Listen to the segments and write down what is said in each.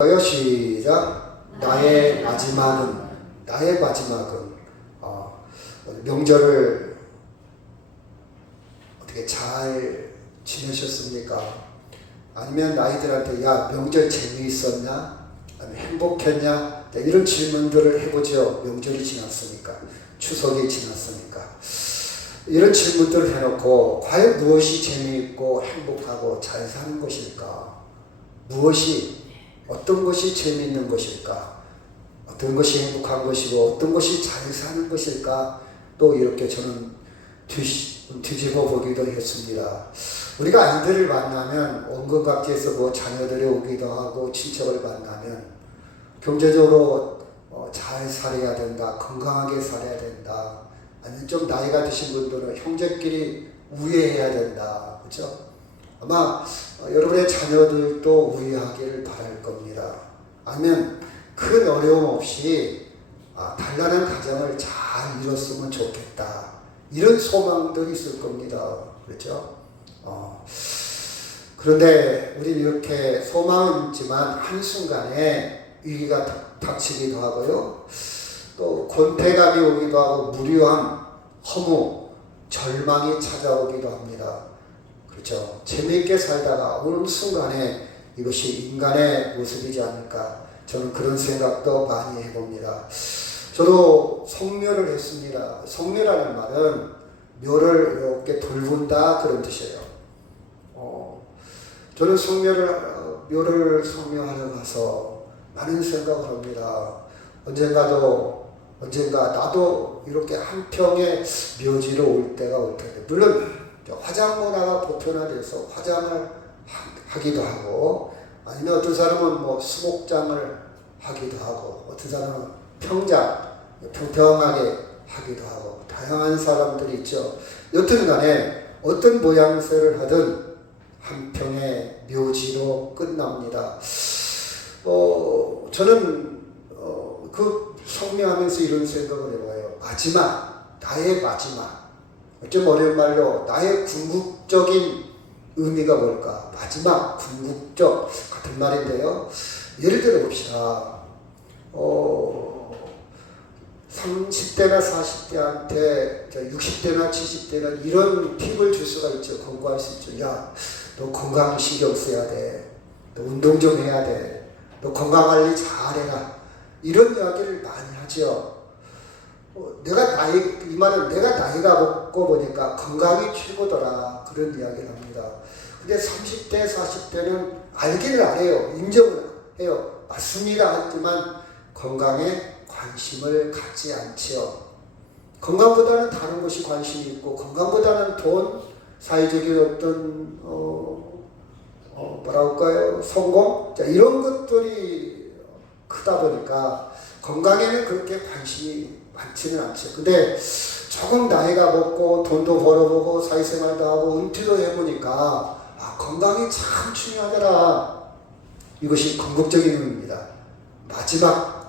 시작. 나의 마지막은 명절을 어떻게 잘 지내셨습니까? 아니면 아이들한테 야 명절 재미있었냐? 아니면 행복했냐? 이런 질문들을 해보죠. 명절이 지났으니까, 추석이 지났으니까. 이런 질문들을 해놓고 과연 무엇이 재미있고 행복하고 잘 사는 것일까? 어떤 것이 재미있는 것일까? 어떤 것이 행복한 것이고 어떤 것이 잘 사는 것일까? 또 이렇게 저는 뒤집어 보기도 했습니다. 우리가 아이들을 만나면 온갖각지에서 자녀들이 오기도 하고 친척을 만나면 경제적으로 잘 살아야 된다, 건강하게 살아야 된다, 아니면 좀 나이가 드신 분들은 형제끼리 우애해야 된다, 그렇죠? 아마 여러분의 자녀들도 우애하기를 바랄 겁니다. 아니면 큰 어려움 없이 단란한 가정을 잘 이뤘으면 좋겠다, 이런 소망들이 있을 겁니다. 그렇죠? 그런데 우리는 이렇게 소망은 있지만 한순간에 위기가 닥치기도 하고요, 또 권태감이 오기도 하고 무료함, 허무, 절망이 찾아오기도 합니다. 그렇죠? 재미있게 살다가 어느 순간에 이것이 인간의 모습이지 않을까, 저는 그런 생각도 많이 해봅니다. 저도 성묘를 했습니다. 성묘라는 말은 묘를 이렇게 돌본다, 그런 뜻이에요. 저는 묘를 성묘하러 가서 많은 생각을 합니다. 언젠가 나도 이렇게 한 평의 묘지로 올 때가 올 텐데, 물론 화장 문화가 보편화돼서 화장을 하기도 하고, 아니면 어떤 사람은 수목장을 하기도 하고, 어떤 사람은 평평하게 하기도 하고, 다양한 사람들이 있죠. 여튼 간에 어떤 모양새를 하든 한 평의 묘지로 끝납니다. 저는 그 성묘하면서 이런 생각을 해봐요. 나의 마지막. 좀 어려운 말로 나의 궁극적인 의미가 뭘까? 마지막, 궁극적, 같은 말인데요. 예를 들어 봅시다. 30대나 40대한테 60대나 70대나 이런 팁을 줄 수가 있죠. 권고할 수 있죠. 야, 너 건강 신경 써야 돼. 너 운동 좀 해야 돼. 너 건강관리 잘해라. 이런 이야기를 많이 하죠. 이 말은 내가 나이가 먹고 보니까 건강이 최고더라, 그런 이야기를 합니다. 근데 30대, 40대는 알기는 안 해요. 인정을 해요. 맞습니다 하지만 건강에 관심을 갖지 않지요. 건강보다는 다른 것이 관심이 있고, 건강보다는 돈, 사회적인 어떤 성공? 이런 것들이 크다 보니까 건강에는 그렇게 관심이 많지는 않죠. 근데 조금 나이가 먹고 돈도 벌어보고 사회생활도 하고 은퇴도 해보니까 건강이 참 중요하더라. 이것이 궁극적인 의미입니다.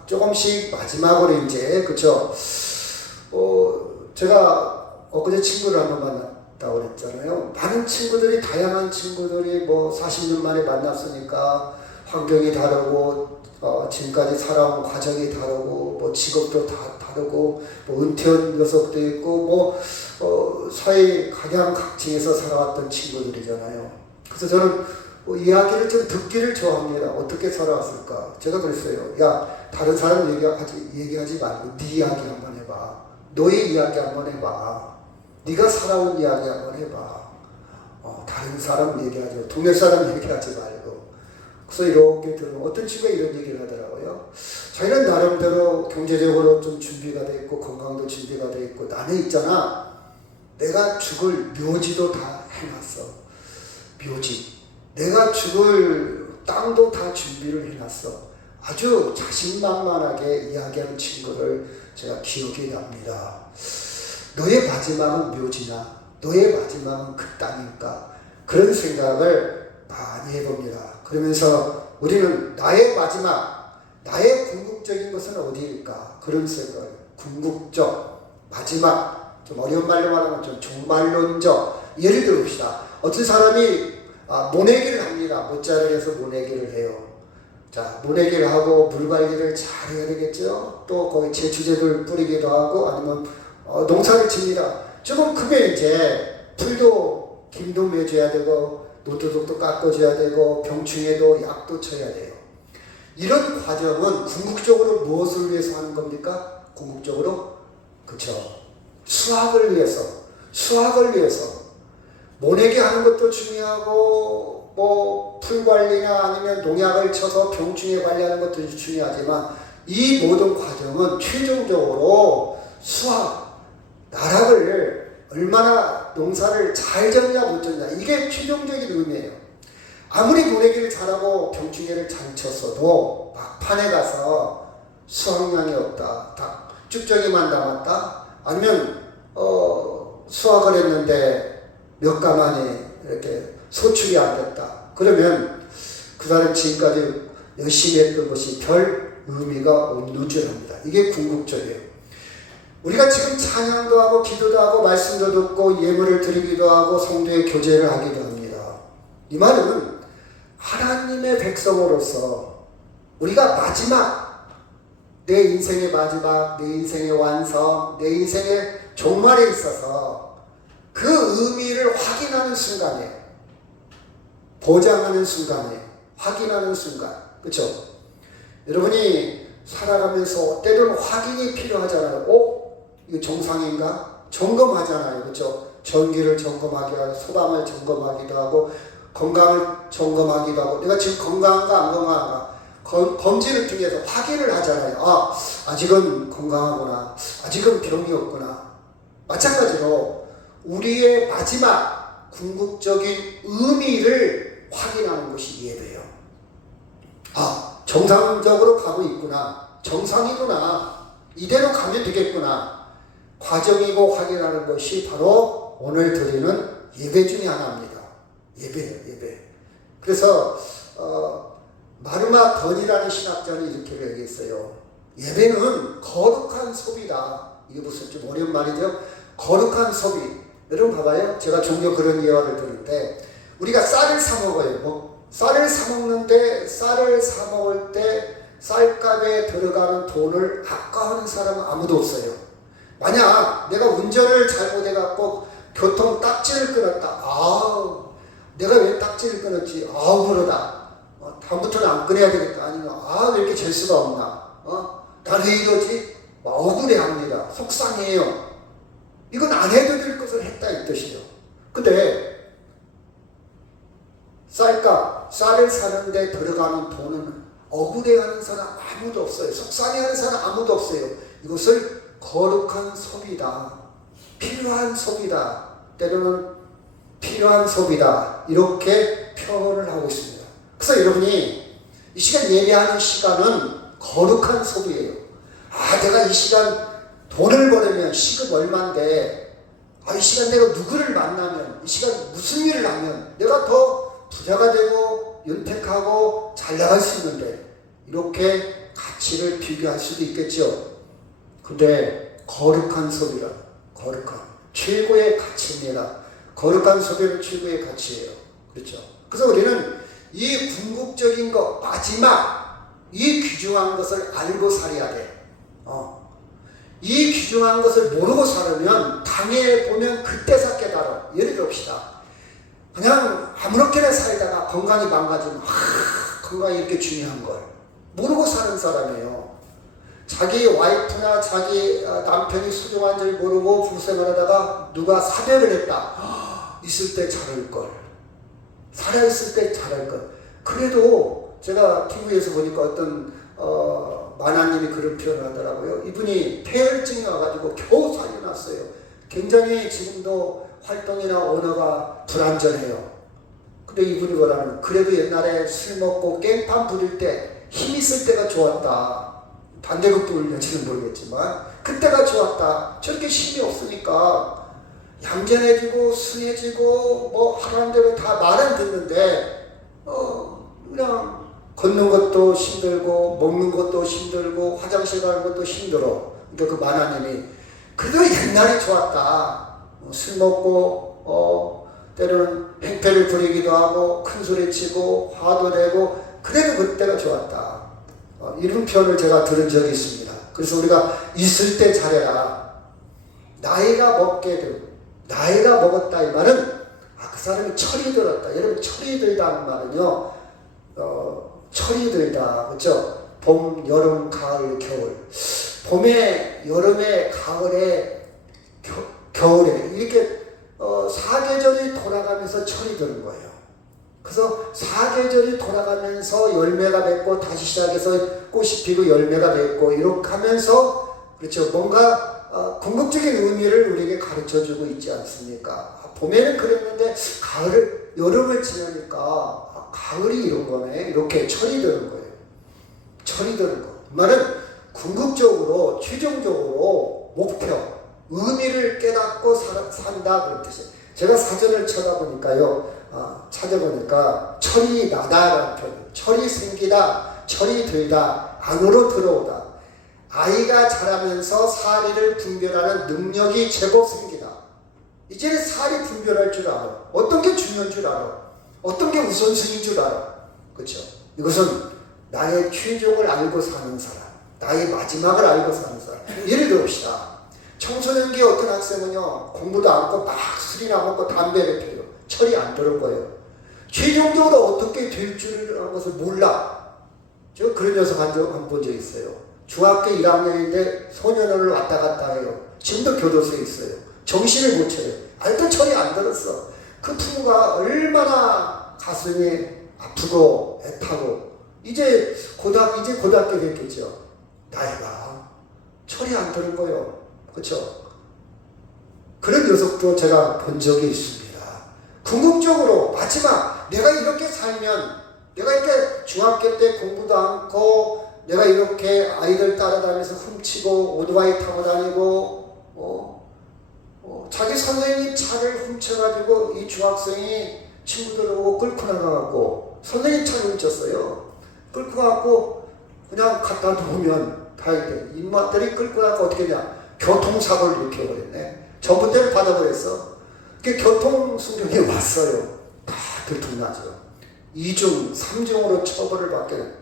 조금씩 마지막으로 이제, 그쵸? 제가 엊그제 친구를 한번 만났다고 그랬잖아요. 많은 친구들이, 다양한 친구들이 40년 만에 만났으니까 환경이 다르고, 지금까지 살아온 과정이 다르고, 직업도 다르고, 은퇴한 녀석도 있고, 사회 각양각층에서 살아왔던 친구들이잖아요. 그래서 저는 이야기를 좀 듣기를 좋아합니다. 어떻게 살아왔을까? 제가 그랬어요. 야, 다른 사람 얘기하지 말고 네 이야기 한번 해봐. 너의 이야기 한번 해봐. 네가 살아온 이야기 한번 해봐. 다른 사람 얘기하지 말고, 동네 사람 얘기하지 말고. 그래서 이렇게 들으면 어떤 친구가 이런 얘기를 하더라고요. 자기는 나름대로 경제적으로 좀 준비가 돼 있고, 건강도 준비가 돼 있고, 나는 있잖아, 내가 죽을 묘지도 다 해놨어. 묘지. 내가 죽을 땅도 다 준비를 해놨어. 아주 자신만만하게 이야기하는 친구를 제가 기억이 납니다. 너의 마지막은 묘지나 너의 마지막은 그 땅일까? 그런 생각을 많이 해봅니다. 그러면서 우리는 나의 마지막, 나의 궁극적인 것은 어디일까? 그런 생각을, 궁극적, 마지막, 좀 어려운 말로 말하면 좀 종말론적. 예를 들어 봅시다. 어떤 사람이 모내기를 합니다. 모짜를 해서 모내기를 해요. 자, 모내기를 하고 물 관리를 잘 해야 되겠죠. 또 거기 제초제를 뿌리기도 하고 아니면 농사를 칩니다. 조금 크면 이제 풀도 김도 매줘야 되고 노트독도 깎아줘야 되고 병충해도 약도 쳐야 돼요. 이런 과정은 궁극적으로 무엇을 위해서 하는 겁니까? 궁극적으로 그쵸, 수확을 위해서, 수확을 위해서. 모내기 하는 것도 중요하고 뭐 풀 관리나 아니면 농약을 쳐서 병충해 관리하는 것도 중요하지만 이 모든 과정은 최종적으로 수확, 나락을 얼마나 농사를 잘 졌냐 못 졌냐, 이게 최종적인 의미예요. 아무리 모내기를 잘하고 병충해를 잘 쳤어도 막판에 가서 수확량이 없다, 딱 쭉정이만 남았다, 아니면 수확을 했는데 몇 가만히 이렇게 소출이 안 됐다, 그러면 그 사람 지금까지 열심히 했던 것이 별 의미가 없는 줄 압니다. 이게 궁극적이에요. 우리가 지금 찬양도 하고 기도도 하고 말씀도 듣고 예물을 드리기도 하고 성도의 교제를 하기도 합니다. 이 말은 하나님의 백성으로서 우리가 마지막, 내 인생의 마지막, 내 인생의 완성, 내 인생의 종말에 있어서 그 의미를 확인하는 순간이에요. 보장하는 순간이에요. 확인하는 순간. 그렇죠? 여러분이 살아가면서 때로는 확인이 필요하잖아요. 이거 정상인가? 점검하잖아요. 그렇죠? 전기를 점검하기도 하고 소방을 점검하기도 하고 건강을 점검하기도 하고 내가 지금 건강한가 안 건강한가 검진을 통해서 확인을 하잖아요. 아직은 건강하구나, 아직은 병이 없구나. 마찬가지로 우리의 마지막 궁극적인 의미를 확인하는 것이 예배예요. 정상적으로 가고 있구나, 정상이구나, 이대로 가면 되겠구나. 과정이고 확인하는 것이 바로 오늘 드리는 예배 중에 하나입니다. 예배예요, 예배. 그래서 마르마 던이라는 신학자는 이렇게 얘기했어요. 예배는 거룩한 소비다. 이게 무슨 좀 어려운 말이죠? 거룩한 소비. 여러분 봐봐요. 제가 종종 그런 예화를 들을 때 우리가 쌀을 사 먹어요. 쌀을 사 먹는데 쌀을 사 먹을 때 쌀값에 들어가는 돈을 아까워하는 사람은 아무도 없어요. 만약 내가 운전을 잘못해갖고 교통 딱지를 끊었다. 내가 왜 딱지를 끊었지? 그러다. 다음부터는 안 끊어야 되겠다. 아니면 왜 이렇게 질 수가 없나? 난 왜 이러지? 억울해합니다. 속상해요. 이건 안 해도 될 것을 했다 이 뜻이죠. 근데 쌀을 사는데 들어가는 돈은 억울해하는 사람 아무도 없어요. 속상해하는 사람 아무도 없어요. 이것을 거룩한 소비다, 필요한 소비다, 때로는 필요한 소비다, 이렇게 표현을 하고 있습니다. 그래서 여러분이 이 시간 예배하는 시간은 거룩한 소비예요. 내가 이 시간 돈을 벌으면 시급 얼마인데, 이 시간 내가 누구를 만나면, 이 시간 무슨 일을 하면 내가 더 부자가 되고 윤택하고 잘 나갈 수 있는데, 이렇게 가치를 비교할 수도 있겠죠. 근데 거룩한 소비라, 거룩한 최고의 가치입니다. 거룩한 소비는 최고의 가치예요. 그렇죠? 그래서 우리는 이 궁극적인 것, 마지막 이 귀중한 것을 알고 살아야 돼. 이 귀중한 것을 모르고 살으면 당해보면 그때서 깨달아. 예를 들읍시다. 그냥 아무렇게나 살다가 건강이 망가지면 건강이 이렇게 중요한 걸 모르고 사는 사람이에요. 자기 와이프나 자기 남편이 소중한 줄 모르고 불생을 하다가 누가 사별을 했다. 있을 때 잘할 걸, 살아있을 때 잘할 걸. 그래도 제가 TV에서 보니까 어떤 만화님이 그런 표현을 하더라고요. 이분이 폐혈증이 와가지고 겨우 살려놨어요. 굉장히 지금도 활동이나 언어가 불완전해요. 근데 이분이 뭐라는, 그래도 옛날에 술 먹고 깽판 부릴 때 힘 있을 때가 좋았다. 반대급도 울려지는 모르겠지만 그때가 좋았다. 저렇게 힘이 없으니까 얌전해지고 순해지고 뭐 하라는 대로 다 말은 듣는데 그냥 걷는 것도 힘들고 먹는 것도 힘들고 화장실 가는 것도 힘들어. 그러니까 그 만화님이 그래도 옛날이 좋았다. 술 먹고 때로는 행패를 부리기도 하고 큰 소리 치고 화도 내고 그래도 그때가 좋았다. 이런 표현을 제가 들은 적이 있습니다. 그래서 우리가 있을 때 잘해라. 나이가 먹었다 이 말은 그 사람이 철이 들었다. 여러분 철이 들다는 말은요. 철이 들다. 그렇죠? 봄, 여름, 가을, 겨울. 봄에, 여름에, 가을에, 겨울에 이렇게 사계절이 돌아가면서 철이 드는 거예요. 그래서 사계절이 돌아가면서 열매가 맺고 다시 시작해서 꽃이 피고 열매가 맺고 이렇게 하면서 그렇죠. 뭔가 궁극적인 의미를 우리에게 가르쳐주고 있지 않습니까? 봄에는 그랬는데 여름을 지나니까 가을이 이런 거네. 이렇게 철이 드는 거예요. 철이 드는 거. 이 말은 궁극적으로 최종적으로 목표, 의미를 깨닫고 산다 그런 뜻이에요. 제가 사전을 찾아보니까요. 철이 나다라는 표현. 철이 생기다, 철이 들다, 안으로 들어오다. 아이가 자라면서 사리를 분별하는 능력이 제법 생기다. 이제는 사리 분별할 줄 알아. 어떤 게 중요한 줄 알아. 어떤 게 우선순위인 줄 알아. 그렇죠? 이것은 나의 최종을 알고 사는 사람, 나의 마지막을 알고 사는 사람. 예를 들읍시다. 청소년기에 어떤 학생은요, 공부도 안 하고 막 술이나 먹고 담배를 피워요. 철이 안 들은 거예요. 최종적으로 어떻게 될 줄이라는 것을 몰라. 제가 그런 녀석 한 번 적 있어요. 중학교 1학년인데 소년원을 왔다 갔다 해요. 지금도 교도소에 있어요. 정신을 못 차려요. 알던 철이 안 들었어. 그 부모가 얼마나 가슴이 아프고 애타고 이제 고등학교 됐겠죠. 나이가 철이 안 드는 거예요. 그렇죠? 그런 녀석도 제가 본 적이 있습니다. 궁극적으로 마지막 내가 이렇게 살면 내가 이렇게 중학교 때 공부도 않고 내가 이렇게 아이들 따라다니면서 훔치고 오토바이 타고 다니고 자기 선생님 차를 훔쳐가지고 이 중학생이 친구들 오고 끌고 나가갖고 선생님 차를 훔쳤어요. 끌고 가갖고 그냥 갖다 놓으면 다행이돼. 입맛들이 끌고 나가고 어떻게 되냐. 교통사고를 일으켜버렸네. 전부대를 받아버렸어. 그 교통수령이 왔어요. 다 들통나죠. 2중, 3중으로 처벌을 받게 된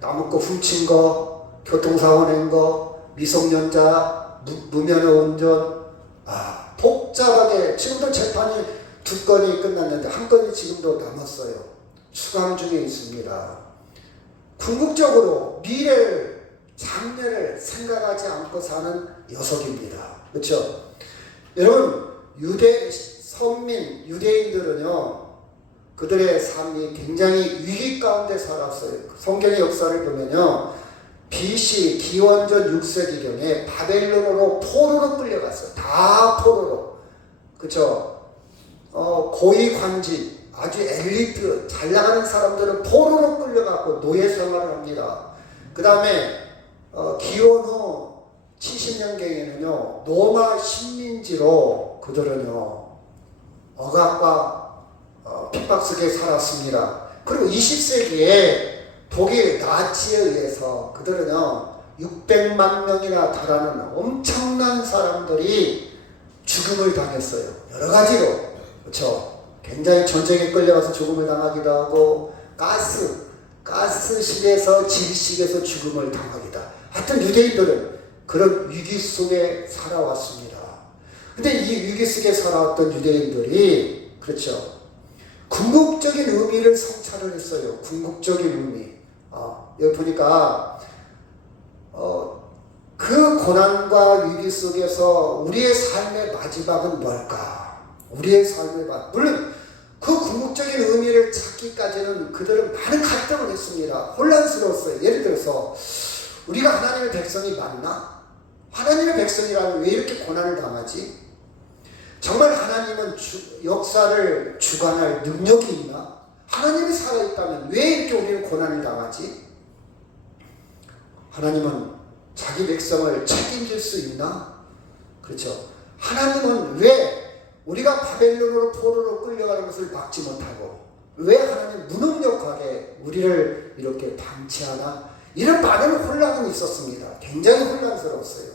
남의 거 훔친 거, 교통사고 낸 거, 미성년자, 무면허 운전, 복잡하게 지금도 재판이 2건이 끝났는데 1건이 지금도 남았어요. 수감 중에 있습니다. 궁극적으로 미래를, 장래를 생각하지 않고 사는 녀석입니다. 그렇죠? 여러분, 유대인들은요, 그들의 삶이 굉장히 위기 가운데 살았어요. 성경의 역사를 보면요, BC 기원전 6세기경에 바벨론으로 포로로 끌려갔어요. 다 포로로. 그쵸? 고위 관직, 아주 엘리트, 잘 나가는 사람들은 포로로 끌려가고 노예 생활을 합니다. 그 다음에 기원 후 70년경에는요, 로마 식민지로 그들은요, 억압과 핍박 속에 살았습니다. 그리고 20세기에 독일 나치에 의해서 그들은요 600만 명이나 달하는 엄청난 사람들이 죽음을 당했어요. 여러 가지로. 그렇죠? 굉장히 전쟁에 끌려가서 죽음을 당하기도 하고 가스실에서 질식에서 죽음을 당하기도 하고 하여튼 유대인들은 그런 위기 속에 살아왔습니다. 근데 이 위기 속에 살아왔던 유대인들이 그렇죠. 궁극적인 의미를 성찰을 했어요. 궁극적인 의미. 여기 보니까 그 고난과 위기 속에서 우리의 삶의 마지막은 뭘까? 우리의 삶의 마지막. 물론 그 궁극적인 의미를 찾기까지는 그들은 많은 갈등을 했습니다. 혼란스러웠어요. 예를 들어서 우리가 하나님의 백성이 맞나? 하나님의 백성이라면 왜 이렇게 고난을 당하지? 정말 하나님은 역사를 주관할 능력이 있나? 하나님이 살아있다면 왜 이렇게 우리는 고난을 당하지? 하나님은 자기 백성을 책임질 수 있나? 그렇죠. 하나님은 왜 우리가 바벨론으로 포로로 끌려가는 것을 막지 못하고 왜 하나님 무능력하게 우리를 이렇게 방치하나? 이런 많은 혼란이 있었습니다. 굉장히 혼란스러웠어요.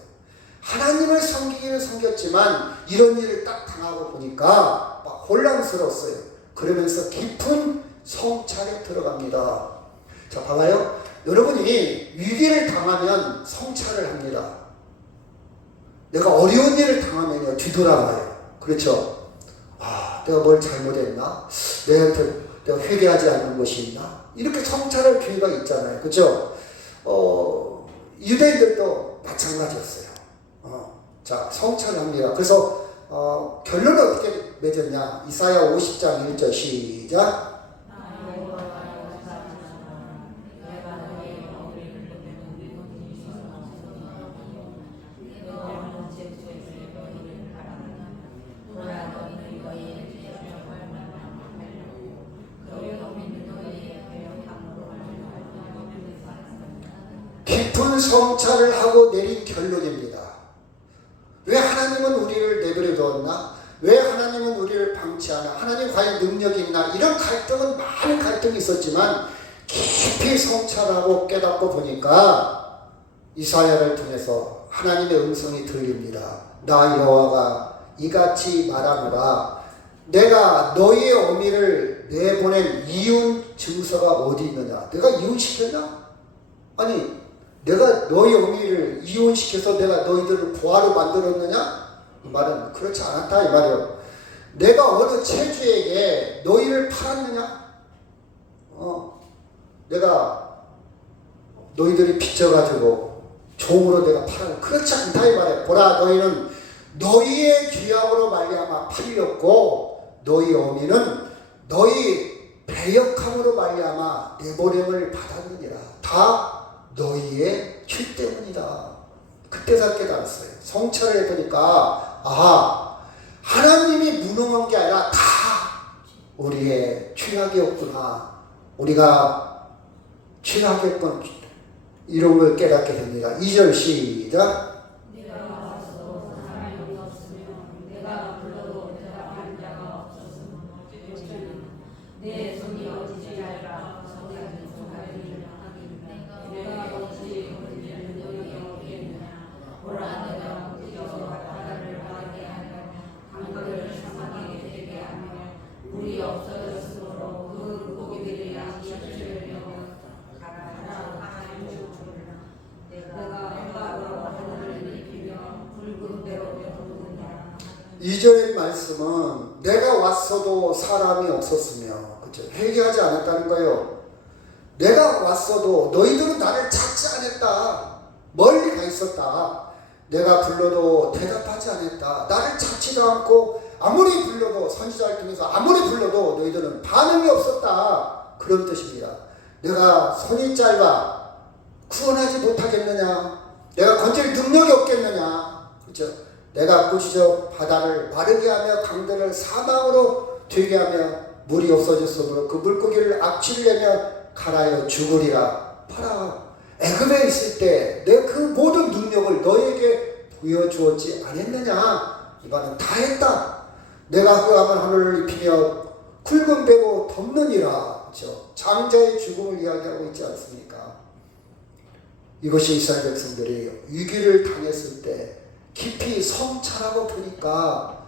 하나님을 섬기기는 섬겼지만 이런 일을 딱 당하고 보니까 막 혼란스러웠어요. 그러면서 깊은 성찰에 들어갑니다. 자, 봐봐요. 여러분이 위기를 당하면 성찰을 합니다. 내가 어려운 일을 당하면요, 뒤돌아봐요. 그렇죠? 아, 내가 뭘 잘못했나? 내가 회개하지 않는 것이 있나? 이렇게 성찰할 기회가 있잖아요. 그렇죠? 유대인들도 마찬가지였어요. 자, 성찰합니다. 그래서 결론은 어떻게 맺었냐? 이사야 50장 1절 시작. 깊은 성찰을 하고 내린 결론입니다. 왜 하나님은 우리를 내버려 두었나? 왜 하나님은 우리를 방치하나? 하나님 과연 능력이 있나? 이런 갈등은 많은 갈등이 있었지만 깊이 성찰하고 깨닫고 보니까 이사야를 통해서 하나님의 음성이 들립니다. 나 여호와가 이같이 말하노라. 내가 너희의 어미를 내보낸 이윤 증서가 어디 있느냐? 내가 이혼시켰냐? 아니, 내가 너희 어미를 이혼시켜서 내가 너희들을 부하로 만들었느냐? 그 말은 그렇지 않았다 이 말이에요. 내가 어느 체주에게 너희를 팔았느냐? 내가 너희들이 빚져가지고 종으로 내가 팔았느냐? 그렇지 않다 이 말이에요. 보라, 너희는 너희의 죄악으로 말미암아 팔렸고 너희 어미는 너희 배역함으로 말미암아 내보냄을 받았느니라. 다 너희의 죄 때문이다. 그때서 깨달았어요. 성찰을 해보니까 하나님이 무능한 게 아니라 다 우리의 죄악이었구나. 우리가 죄악이었군. 이런 걸 깨닫게 됩니다. 2절 시작. 이절의 말씀은 내가 왔어도 사람이 없었으며, 그렇죠? 회개하지 않았다는 거예요. 내가 왔어도 너희들은 나를 찾지 않았다. 멀리 가 있었다. 내가 불러도 대답하지 않았다. 나를 찾지도 않고 아무리 불러도 선지자를 통해서 아무리 불러도 너희들은 반응이 없었다. 그런 뜻입니다. 내가 손이 짧아 구원하지 못하겠느냐? 내가 건질 능력이 없겠느냐? 그렇죠? 내가 꾸짖어 바다를 마르게 하며 강들을 사망으로 되게 하며 물이 없어졌으므로 그 물고기를 악취를 내며 갈아여 죽으리라. 봐라, 애굽에 있을 때 내 그 모든 능력을 너에게 보여주었지 않았느냐? 이 말은 다 했다. 내가 흑암한 하늘을 입히며 굵은 배로 덮느니라. 그렇죠? 장자의 죽음을 이야기하고 있지 않습니까? 이것이 이스라엘 백성들이 위기를 당했을 때 깊이 성찰하고 보니까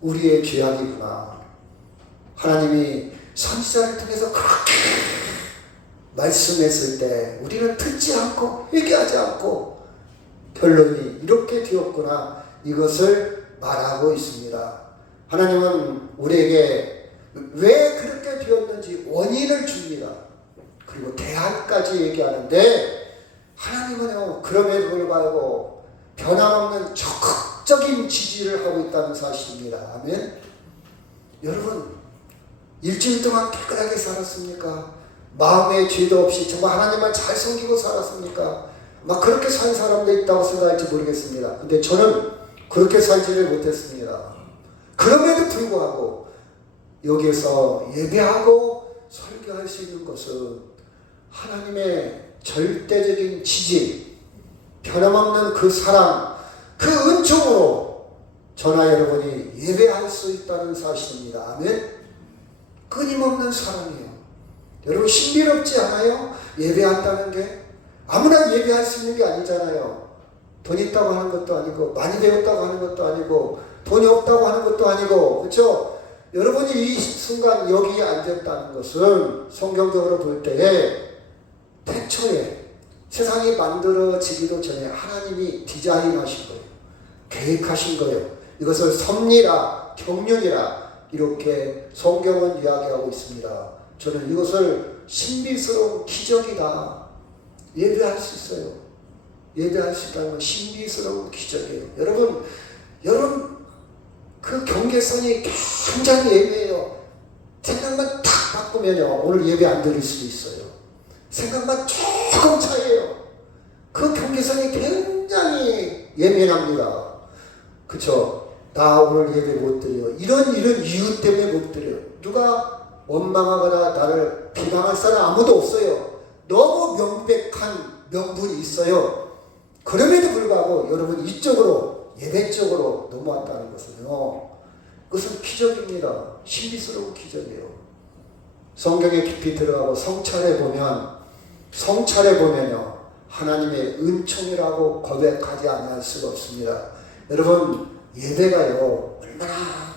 우리의 죄악이구나. 하나님이 선지자를 통해서 그렇게 말씀했을 때 우리는 듣지 않고 회개하지 않고 결론이 이렇게 되었구나. 이것을 말하고 있습니다. 하나님은 우리에게 왜 그렇게 되었는지 원인을 줍니다. 그리고 대안까지 얘기하는데 하나님은요, 그럼에도 불구하고 변함없는 적극적인 지지를 하고 있다는 사실입니다. 아멘. 여러분, 일주일 동안 깨끗하게 살았습니까? 마음에 죄도 없이 정말 하나님만 잘 섬기고 살았습니까? 막 그렇게 산 사람도 있다고 생각할지 모르겠습니다. 근데 저는 그렇게 살지를 못했습니다. 그럼에도 불구하고 여기에서 예배하고 설교할 수 있는 것은 하나님의 절대적인 지지, 변함없는 그 사랑, 그 은총으로 저나 여러분이 예배할 수 있다는 사실입니다. 아멘. 끊임없는 사랑이에요. 여러분, 신비롭지 않아요? 예배한다는 게 아무나 예배할 수 있는 게 아니잖아요. 돈 있다고 하는 것도 아니고 많이 배웠다고 하는 것도 아니고 돈이 없다고 하는 것도 아니고, 그렇죠? 여러분이 이 순간 여기에 앉았다는 것은 성경적으로 볼 때에 태초에 세상이 만들어지기도 전에 하나님이 디자인하신 거예요. 계획하신 거예요. 이것을 섭리라, 경륜이라 이렇게 성경은 이야기하고 있습니다. 저는 이것을 신비스러운 기적이다. 예배할 수 있어요. 예배할 수 있다는 건 신비스러운 기적이에요. 여러분 그 경계선이 굉장히 예배해요. 생각만 탁 바꾸면요 오늘 예배 안 드릴 수도 있어요. 생각만 조금 차이에요. 그 경계선이 굉장히 예민합니다. 그쵸? 나 오늘 예배 못 드려요. 이런 이유 때문에 못 드려요. 누가 원망하거나 나를 비방할 사람 아무도 없어요. 너무 명백한 명분이 있어요. 그럼에도 불구하고 여러분 이쪽으로 예배 쪽으로 넘어왔다는 것은요, 그것은 기적입니다. 신비스러운 기적이에요. 성경에 깊이 들어가고 성찰해 보면요 하나님의 은총이라고 고백하지 않을 수가 없습니다. 여러분 예배가요 얼마나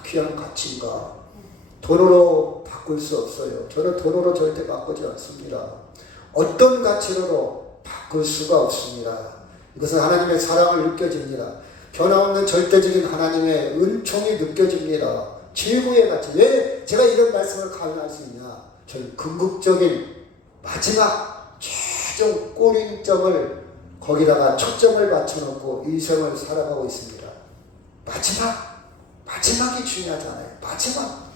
귀한 가치인가. 돈으로 바꿀 수 없어요. 저는 돈으로 절대 바꾸지 않습니다. 어떤 가치로도 바꿀 수가 없습니다. 이것은 하나님의 사랑을 느껴집니다. 변함없는 절대적인 하나님의 은총이 느껴집니다. 최고의 가치. 왜 제가 이런 말씀을 강요할 수 있냐? 저는 궁극적인 마지막 최종 꼬리점을 거기다가 초점을 맞춰놓고 인생을 살아가고 있습니다. 마지막이 중요하잖아요. 마지막.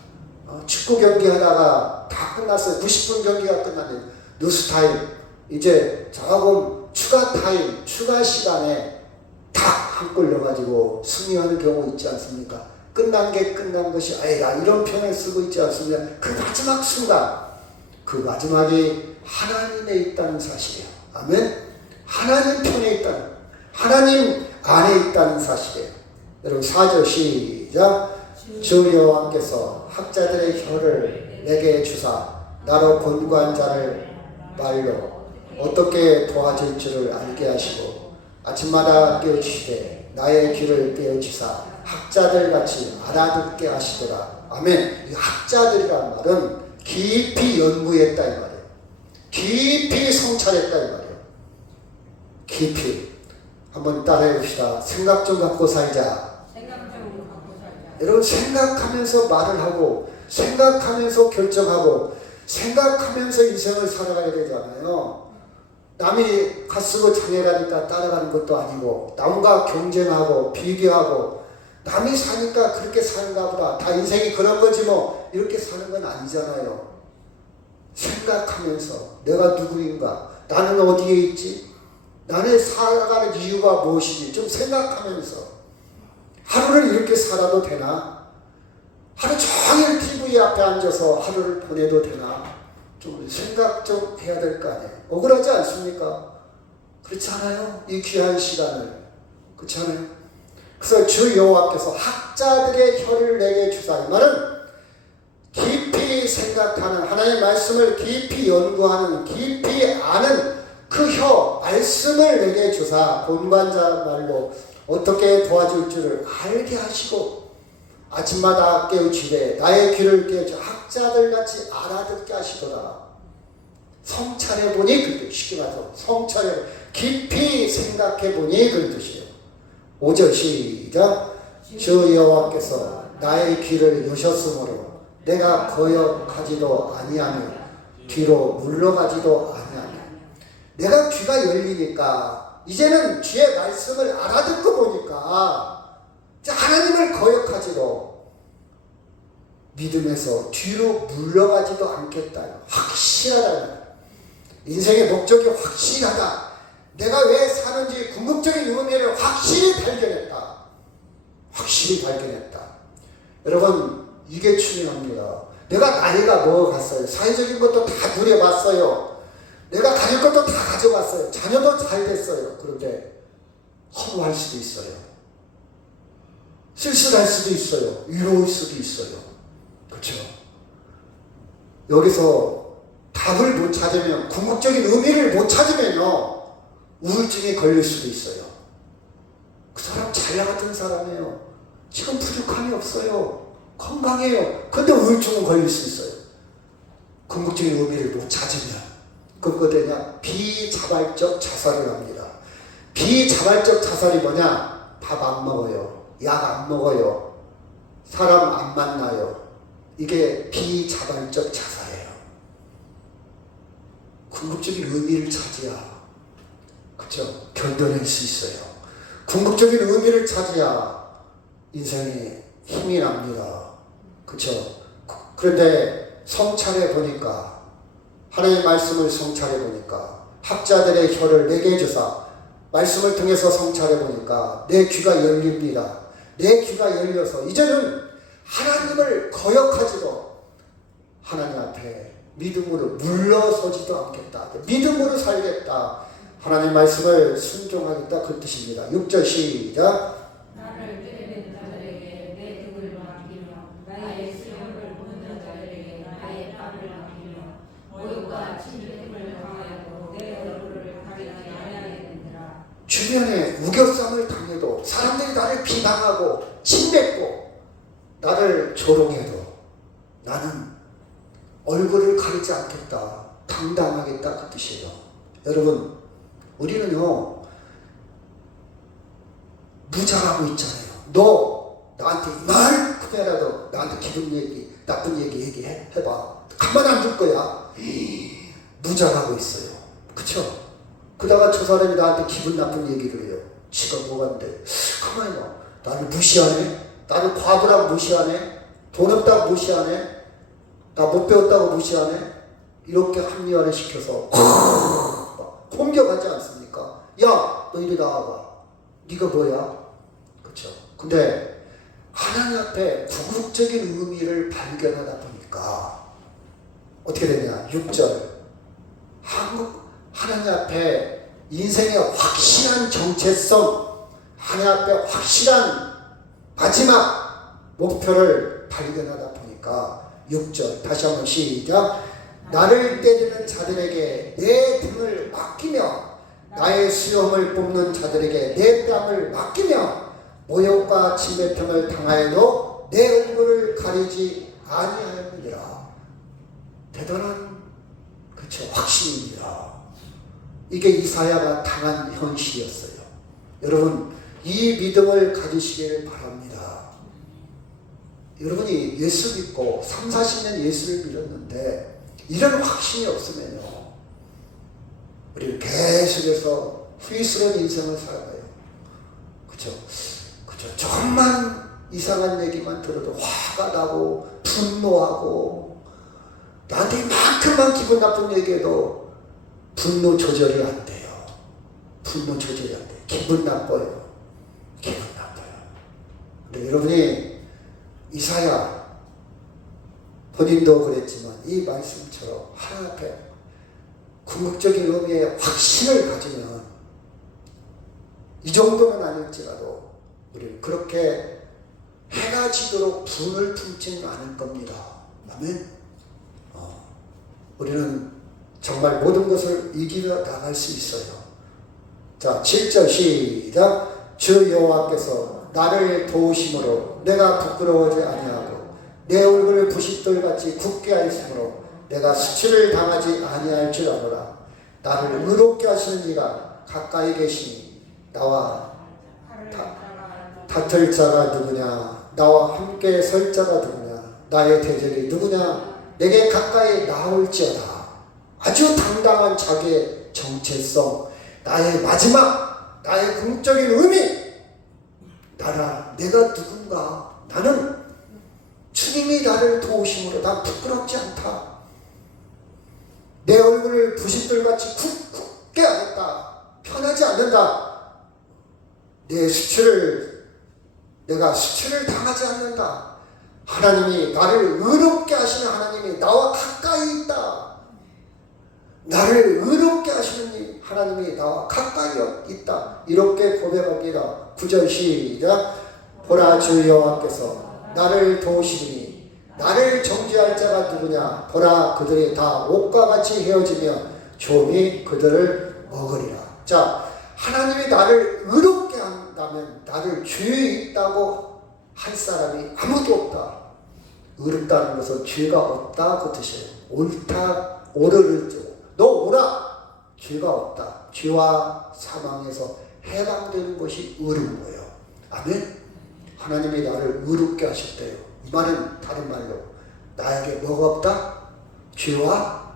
축구 경기 하다가 다 끝났어요. 90분 경기가 끝났는데 뉴스 타임. 이제 조금 추가 타임, 추가 시간에 딱 한 골 넣어가지고 승리하는 경우 있지 않습니까? 끝난 게 끝난 것이 아니라 이런 표현을 쓰고 있지 않습니까? 그 마지막 순간, 그 마지막이 하나님에 있다는 사실이에요. 아멘? 하나님 편에 있다는, 하나님 안에 있다는 사실이에요. 여러분 4절 시작. 주 여호와께서 학자들의 혀를 내게 주사 나로 권고한 자를 말로 어떻게 도와줄 줄을 알게 하시고 아침마다 깨우치되 나의 귀를 깨우치사 학자들 같이 알아듣게 하시더라. 아멘. 이 학자들이란 말은 깊이 연구했다 이 말이에요. 깊이 성찰했다 이 말이에요. 깊이. 한번 따라해 봅시다. 생각 좀 갖고 살자. 여러분 생각하면서 말을 하고 생각하면서 결정하고 생각하면서 인생을 살아가야 되잖아요. 남이 갓쓰고 장애가니까 따라가는 것도 아니고 남과 경쟁하고 비교하고 남이 사니까 그렇게 사는가 보다. 다 인생이 그런 거지 뭐 이렇게 사는 건 아니잖아요. 생각하면서 내가 누구인가? 나는 어디에 있지? 나는 살아가는 이유가 무엇이지? 좀 생각하면서 하루를 이렇게 살아도 되나? 하루 종일 TV 앞에 앉아서 하루를 보내도 되나? 좀 생각 좀 해야 될 거 아니에요. 억울하지 않습니까? 그렇지 않아요? 이 귀한 시간을. 그렇지 않아요? 그래서 주 여호와께서 학자들의 혀를 내게 주사. 이 말은 깊이 생각하는 하나님의 말씀을 깊이 연구하는 깊이 아는 그 혀 말씀을 내게 주사 본관자 말로 어떻게 도와줄 줄을 알게 하시고 아침마다 깨우치되 나의 귀를 깨우쳐 학자들같이 알아듣게 하시도다. 성찰해보니 그 뜻. 쉽게 말해서 성찰해 깊이 생각해보니 그 뜻이에요. 5절 시작. 주 여호와께서 나의 귀를 여셨으므로 내가 거역하지도 아니하며 뒤로 물러가지도 아니하며. 내가 귀가 열리니까 이제는 주의 말씀을 알아듣고 보니까 하나님을 거역하지도 믿음에서 뒤로 물러가지도 않겠다. 확실하다. 인생의 목적이 확실하다. 내가 왜 사는지 궁극적인 의미를 확실히 발견했다. 확실히 발견했다. 여러분 이게 중요합니다. 내가 나이가 먹어갔어요. 사회적인 것도 다 누려봤어요. 내가 가질 것도 다 가져갔어요. 자녀도 잘 됐어요. 그런데 허무할 수도 있어요. 쓸쓸할 수도 있어요. 위로울 수도 있어요. 그렇죠? 여기서 답을 못 찾으면, 궁극적인 의미를 못 찾으면요 우울증에 걸릴 수도 있어요. 그 사람 잘 나갔던 사람이에요. 지금 부족함이 없어요. 건강해요. 근데 우울증은 걸릴 수 있어요. 궁극적인 의미를 못 찾으면. 그거 되냐? 비자발적 자살을 합니다. 비자발적 자살이 뭐냐? 밥 안 먹어요. 약 안 먹어요. 사람 안 만나요. 이게 비자발적 자살이에요. 궁극적인 의미를 찾아야, 그쵸? 견뎌낼 수 있어요. 궁극적인 의미를 찾아야 인생에 힘이 납니다. 그쵸? 그런데 성찰해 보니까, 하나님의 말씀을 성찰해 보니까, 학자들의 혀를 내게 주사 말씀을 통해서 성찰해 보니까 내 귀가 열립니다. 내 귀가 열려서 이제는 하나님을 거역하지도, 하나님 앞에 믿음으로 물러서지도 않겠다. 믿음으로 살겠다. 하나님 말씀을 순종하겠다. 그 뜻입니다. 6절 시작. 나를 때리는 자들에게 내 등을 맡기며 나의 수염을 묻는 자들에게 나의 땀을 맡기며 모욕과 침뱉음을 당하여도 내 얼굴을 가리지 아니하겠느니라. 주변에 우겨쌈을 당해도, 사람들이 나를 비방하고 침뱉고 나를 조롱해도 나는 얼굴을 가리지 않겠다. 당당하겠다. 그 뜻이에요. 여러분, 우리는요 무장하고 있잖아요. 너 나한테 이만큼이라도 나한테 기분 얘기, 나쁜 얘기 얘기해봐. 가만 안 둘 거야. 무장하고 있어요. 그쵸? 그러다가 저 사람이 나한테 기분 나쁜 얘기를 해요. 지가 뭐간데 가만히 봐. 나를 무시하네? 나를 과부라고 무시하네? 돈 없다고 무시하네? 나 못 배웠다고 무시하네? 이렇게 합리화를 시켜서 공격하지 않습니까? 야, 너 이리 나와봐. 네가 뭐야? 그렇죠? 근데 하나님 앞에 궁극적인 의미를 발견하다 보니까 어떻게 되냐? 6절. 하나님 앞에 인생의 확실한 정체성, 하나님 앞에 확실한 마지막 목표를 발견하다 보니까 6절 다시 한번 시작. 나를 때리는 자들에게 내 등을 맡기며 나의 수염을 뽑는 자들에게 내 뺨을 맡기며 모욕과 침뱉음을 당하여도 내 얼굴을 가리지 아니하였느니라. 대단한, 그쵸, 확신입니다. 이게 이사야가 당한 현실이었어요. 여러분, 이 믿음을 가지시길 바랍니다. 여러분이 예수 믿고 3, 40년 예수를 믿었는데 이런 확신이 없으면요, 우리는 계속해서 후회스러운 인생을 살아가요. 그죠? 그죠? 조금만 이상한 얘기만 들어도 화가 나고 분노하고, 나한테 이만큼만 기분 나쁜 얘기해도 분노 조절이 안 돼요. 분노 조절이 안 돼요. 기분 나빠요. 기분 나빠요. 근데 여러분이 이사야 본인도 그랬지만 이 말씀처럼 하나님 앞에 궁극적인 의미의 확신을 가지면 이 정도는 아닐지라도 우리는 그렇게 해가 지도록 분을 품지는 않을 겁니다. 아멘. 우리는 정말 모든 것을 이기며 나갈 수 있어요. 자, 7절 시작. 주 여호와께서 나를 도우심으로 내가 부끄러워하지 아니하고 내 얼굴을 부싯돌같이 굳게 하였으므로 내가 수치를 당하지 아니할 줄 아노라. 나를 의롭게 하시는 이가 가까이 계시니 나와 다툴 자가 누구냐? 나와 함께 설 자가 누구냐? 나의 대적이 누구냐? 내게 가까이 나올지어다. 아주 당당한 자기의 정체성, 나의 마지막, 나의 궁극적인 의미, 나라, 내가 누군가? 나는 주님이 나를 도우심으로 난 부끄럽지 않다. 내 얼굴을 부싯돌같이 굳게 하겠다. 편하지 않는다. 내가 수치를 당하지 않는다. 하나님이 나를 의롭게 하시는 하나님이 나와 가까이 있다. 나를 의롭게 하시는 하나님이 나와 가까이 있다. 이렇게 고백합니다. 9절 시작. 보라, 주 여호와께서 나를 도우시리니 나를 정죄할 자가 누구냐? 보라, 그들이 다 옷과 같이 헤어지며 좀이 그들을 먹으리라. 자, 하나님이 나를 의롭게 한다면 나를 죄에 있다고 할 사람이 아무도 없다. 의롭다는 것은 죄가 없다 그 뜻이에요. 옳다, 옳을 너 오라. 죄가 없다. 죄와 사망에서 해방되는 것이 의로운 거예요. 아멘. 하나님이 나를 의롭게 하셨대요. 이 말은 다른 말로 나에게 뭐가 없다? 죄와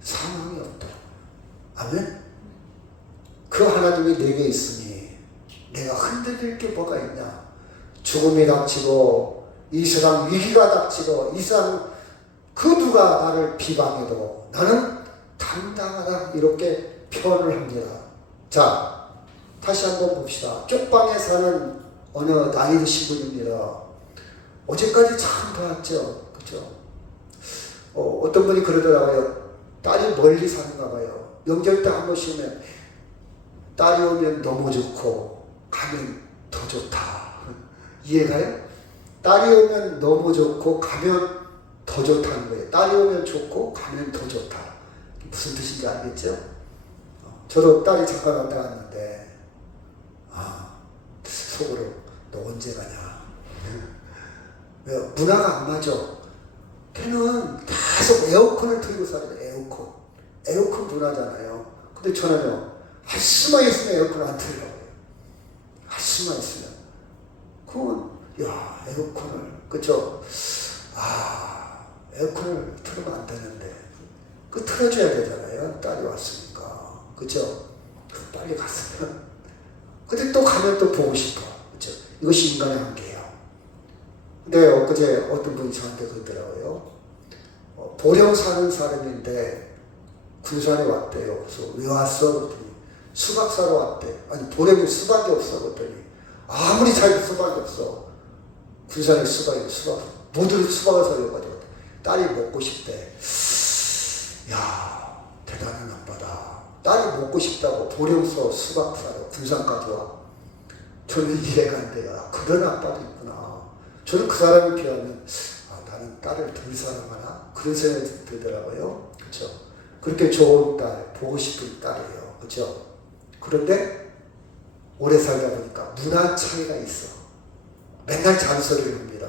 사망이 없다. 아멘. 그 하나님이 내게 있으니 내가 흔들릴 게 뭐가 있냐? 죽음이 닥치고 이 세상 위기가 닥치고 이 세상 그 누가 나를 비방해도 나는 당당하다 이렇게 표현을 합니다. 자, 다시 한번 봅시다. 쪽방에 사는 어느 나이 드신 분입니다. 어제까지 참 좋았죠. 그렇죠? 어떤 분이 그러더라고요. 딸이 멀리 사는가 봐요. 명절 때 한 번씩 오면 딸이 오면 너무 좋고 가면 더 좋다. 이해가요? 딸이 오면 너무 좋고 가면 더 좋다는 거예요. 딸이 오면 좋고 가면 더 좋다. 무슨 뜻인지 알겠죠? 저도 딸이 잠깐 왔다 갔는데 속으로 너 언제 가냐? 왜 문화가 안 맞아. 걔는 계속 에어컨을 틀고 살아요. 에어컨 문화잖아요. 근데 저는요 할 수만 있으면 에어컨을 안 틀려고요. 할 수만 있으면 그건 야 에어컨을 그쵸? 에어컨을 틀으면 안 되는데 그 틀어줘야 되잖아요. 딸이 왔으니까 그쵸? 빨리 갔으면 근데 또 가면 또 보고 싶어. 그쵸? 이것이 인간의 한계예요. 근데 엊그제 어떤 분이 저한테 그러더라고요. 보령 사는 사람인데 군산에 왔대요. 그래서 왜 왔어? 그랬더니 수박 사러 왔대. 아니 보령에 수박이 없어. 그랬더니 아무리 자기 수박이 없어. 군산에 수박 모두 수박을 사러 가지고 딸이 먹고 싶대. 야 대단한 아빠다. 딸이 먹고 싶다고 보령서 수박 사러 군산까지 와. 저는 이해가 안 돼요. 그런 아빠도 있구나. 저는 그 사람에 비하면 나는 딸을 덜 사랑하나? 그런 생각이 들더라고요. 그렇죠? 그렇게 좋은 딸, 보고 싶은 딸이에요. 그렇죠? 그런데 오래 살다 보니까 문화 차이가 있어. 맨날 잔소리를 합니다.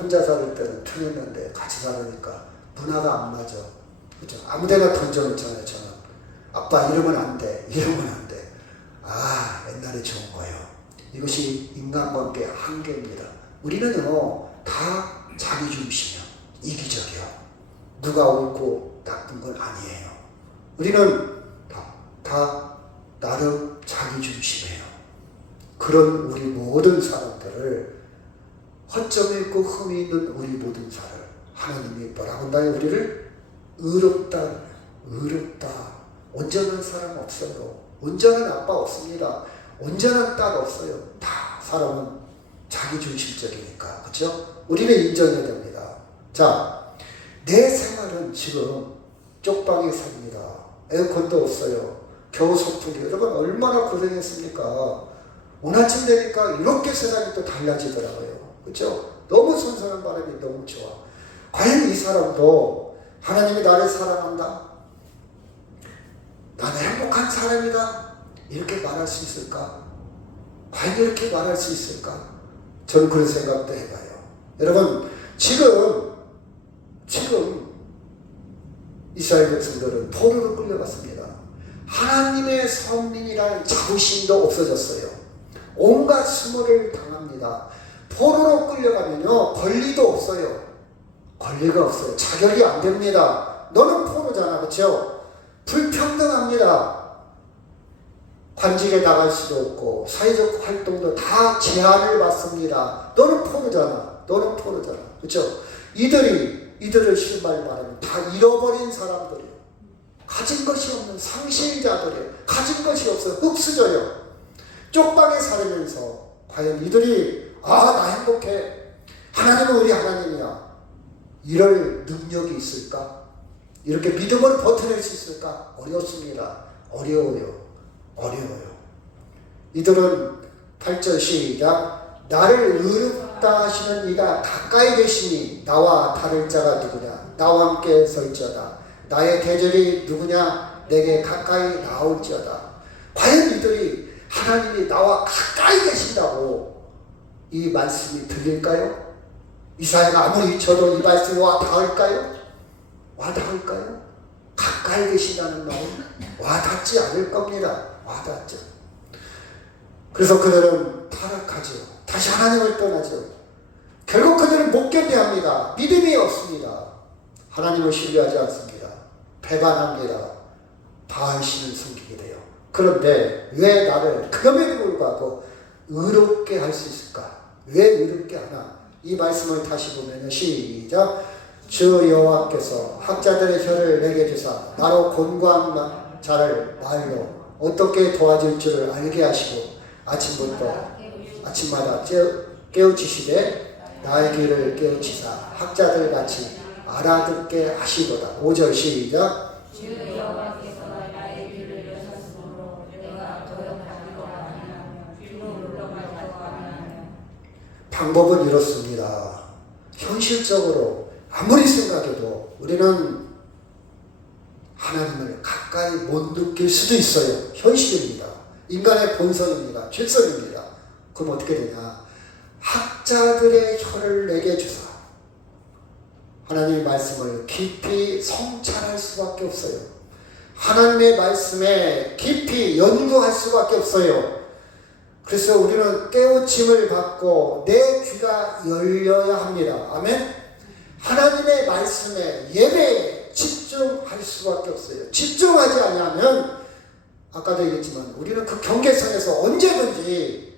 혼자 살 때는 편했는데 같이 살으니까 문화가 안 맞아. 그렇죠? 아무데나 던져놓잖아요. 저는 아빠 이러면 안 돼. 이러면 안 돼. 옛날에 좋은 거예요. 이것이 인간관계의 한계입니다. 우리는요 다 자기 중심이야. 이기적이야. 누가 옳고 나쁜 건 아니에요. 우리는 다 나름 자기 중심이에요. 그런 우리 모든 사람들을 허점이 있고 흠이 있는 우리 모든 사람 하나님이 뭐라고 한다요? 우리를 의롭다. 온전한 사람 없어요. 온전한 아빠 없습니다. 온전한 딸 없어요. 다 사람은 자기 중심적이니까. 그렇죠? 우리는 인정해야 됩니다. 자, 내 생활은 지금 쪽방에 삽니다. 에어컨도 없어요. 겨우 소풍기. 여러분 얼마나 고생했습니까? 오늘 아침 되니까 이렇게 세상이 또 달라지더라고요. 그렇죠? 너무 선선한 바람이 너무 좋아. 과연 이 사람도 하나님이 나를 사랑한다? 나는 행복한 사람이다? 이렇게 말할 수 있을까? 과연 이렇게 말할 수 있을까? 저는 그런 생각도 해봐요. 여러분 지금 이스라엘 백성들은 포로로 끌려갔습니다. 하나님의 선민이라는 자부심도 없어졌어요. 온갖 수모를 당합니다. 포로로 끌려가면요 권리도 없어요. 권리가 없어요. 자격이 안 됩니다. 너는 포로잖아. 그렇죠? 불평등합니다. 관직에 나갈 수도 없고 사회적 활동도 다 제한을 받습니다. 너는 포로잖아. 그렇죠? 이들을 실말 말하면 다 잃어버린 사람들이에요. 가진 것이 없는 상실자들이에요. 가진 것이 없어요. 흡수져요. 쪽방에 살면서 과연 이들이 나 행복해. 하나님은 우리 하나님이야. 이럴 능력이 있을까? 이렇게 믿음으로 버텨낼 수 있을까? 어렵습니다. 어려워요. 이들은 8절 시작. 나를 의롭다 하시는 이가 가까이 계시니 나와 다를 자가 누구냐? 나와 함께 설지어다. 나의 대적이 누구냐? 내게 가까이 나올지어다. 과연 이들이 하나님이 나와 가까이 계신다고 이 말씀이 들릴까요? 이사야가 아무리 외쳐도 이 말씀이 와 닿을까요? 와 닿을까요? 가까이 계시다는 마음 와 닿지 않을 겁니다. 와 닿죠. 그래서 그들은 타락하죠. 다시 하나님을 떠나죠. 결국 그들은 못 견뎌합니다. 믿음이 없습니다. 하나님을 신뢰하지 않습니다. 배반합니다. 바알신을 섬기게 돼요. 그런데 왜 나를 그럼에도 불구하고 의롭게 할 수 있을까? 왜 의롭게 하나? 이 말씀을 다시 보면 시작. 주 여호와께서 학자들의 혀를 내게 주사 나로 곤고한 자를 말로 어떻게 도와줄 줄을 알게 하시고 아침마다 깨우치시되 나의 귀를 깨우치사 학자들 같이 알아듣게 하시도다. 5절 시작. 주 여호와께서 나의 귀를 여셨으므로 내가 더 가지고 아니하며 주로 물러가지고 아니하며. 방법은 이렇습니다. 현실적으로 아무리 생각해도 우리는 하나님을 가까이 못 느낄 수도 있어요. 현실입니다. 인간의 본성입니다. 죄성입니다. 그럼 어떻게 되냐? 학자들의 혀를 내게 주사 하나님의 말씀을 깊이 성찰할 수밖에 없어요. 하나님의 말씀에 깊이 연구할 수밖에 없어요. 그래서 우리는 깨우침을 받고 내 귀가 열려야 합니다. 아멘? 하나님의 말씀에 예배에 집중할 수밖에 없어요. 집중하지 않으면 아까도 얘기했지만 우리는 그 경계선에서 언제든지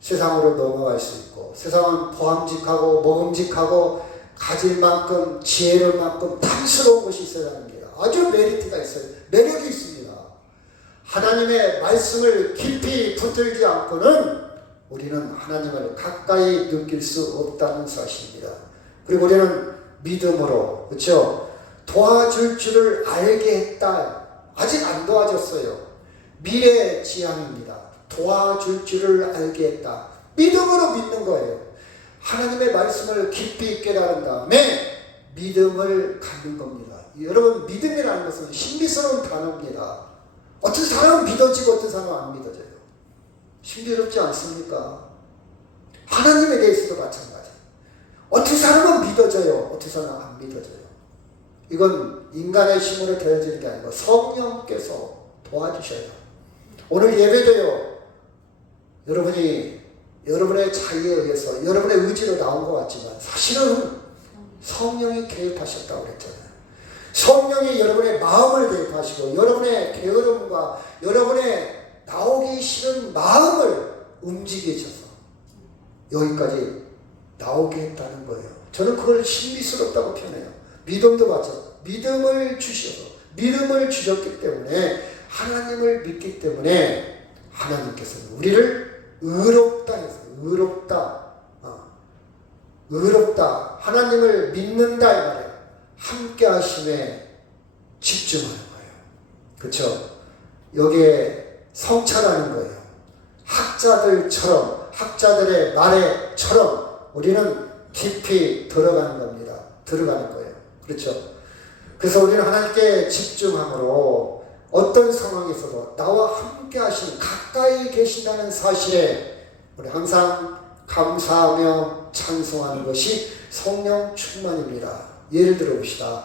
세상으로 넘어갈 수 있고 세상은 보암직하고 먹음직하고 가질 만큼 지혜로울 만큼 탐스러운 것이 있어야 합니다. 아주 메리트가 있어요. 매력이 있습니다. 하나님의 말씀을 깊이 붙들지 않고는 우리는 하나님을 가까이 느낄 수 없다는 사실입니다. 그리고 우리는 믿음으로 그렇죠? 도와줄 줄을 알게 했다. 아직 안 도와줬어요. 미래 지향입니다. 도와줄 줄을 알게 했다. 믿음으로 믿는 거예요. 하나님의 말씀을 깊이 깨달은 다음에 믿음을 갖는 겁니다. 여러분 믿음이라는 것은 신비스러운 단어입니다. 어떤 사람은 믿어지고 어떤 사람은 안 믿어져요. 신비롭지 않습니까? 하나님에 대해서도 마찬가지. 어떤 사람은 믿어져요. 어떤 사람은 안 믿어져요. 이건 인간의 힘으로 되어지는 게 아니고 성령께서 도와주셔요. 오늘 예배도요. 여러분이 여러분의 자유에 의해서 여러분의 의지로 나온 것 같지만 사실은 성령이 개입하셨다고 그랬잖아요. 성령이 여러분의 마음을 개입하시고 여러분의 게으름과 여러분의 나오기 싫은 마음을 움직이셔서 여기까지 나오게 했다는 거예요. 저는 그걸 신비스럽다고 표현해요. 믿음도 마찬가지. 믿음을 주셨기 때문에 하나님을 믿기 때문에 하나님께서는 우리를 의롭다 했어요. 의롭다. 하나님을 믿는다 이 말이에요. 함께 하심에 집중하는 거예요. 그렇죠? 여기에 성찰하는 거예요. 학자들의 말에처럼 우리는 깊이 들어가는 겁니다. 들어가는 거예요. 그렇죠? 그래서 우리는 하나님께 집중함으로 어떤 상황에서도 나와 함께 하시는 가까이 계신다는 사실에 우리 항상 감사하며 찬송하는 것이 성령 충만입니다. 예를 들어 봅시다.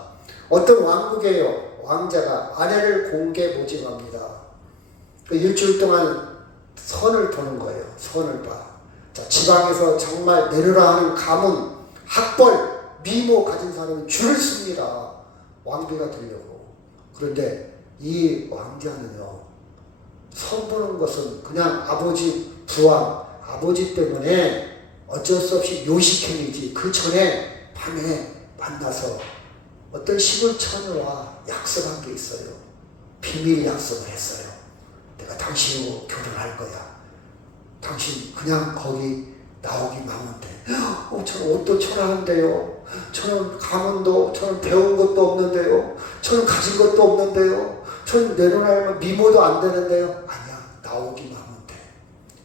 어떤 왕국에요. 왕자가 아내를 공개 모집합니다. 그 일주일 동안 선을 보는 거예요. 선을 봐. 자, 지방에서 정말 내려라 하는 가문, 학벌, 미모 가진 사람은 줄을 씁니다. 왕비가 되려고. 그런데 이 왕자는요, 선 보는 것은 그냥 아버지 때문에 어쩔 수 없이 요식행위지. 그 전에 밤에 만나서 어떤 시골처녀와 약속한 게 있어요. 비밀 약속을 했어요. 내가 당신하고 결혼할 거야. 당신 그냥 거기 나오기만 하면 돼. 저는 옷도 초라한데요. 저는 가문도, 저는 배운 것도 없는데요. 저는 가진 것도 없는데요. 저는 내려놓으면 미모도 안 되는데요. 아니야, 나오기만 하면 돼.